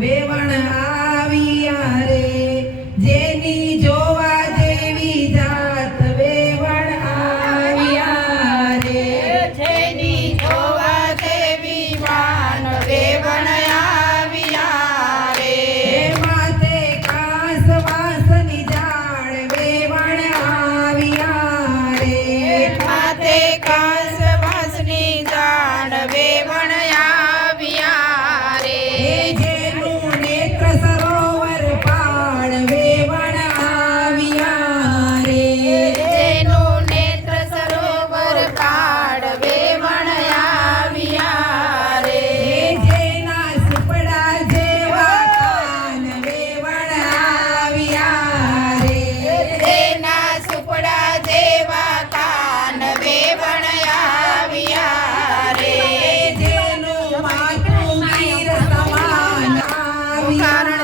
વેવણ આવ્યા રે જેની જોવા જેવી જાત વેવણ આવ્યા રે જેની જોવા જેવી વાન વેવણ આવ્યા રે માથે કાંસ વાસની ઝાડ વેવણ આવ્યા રે માથે કાંસ વાંસની ઝાડ વેવણ આવ્યા રે જેનું નેત્ર સરોવર પાળ વેવણ આવ્યા રે જેનું નેત્ર સરોવર પાડ વેવણ આવ્યા રે જેના સુપડા જેવા કાન વેવણ આવ્યા રે તેના સુપડા જેવા કાન વેવણ આવ્યા રે જેનું માથું ગીર સમાન આવ્યા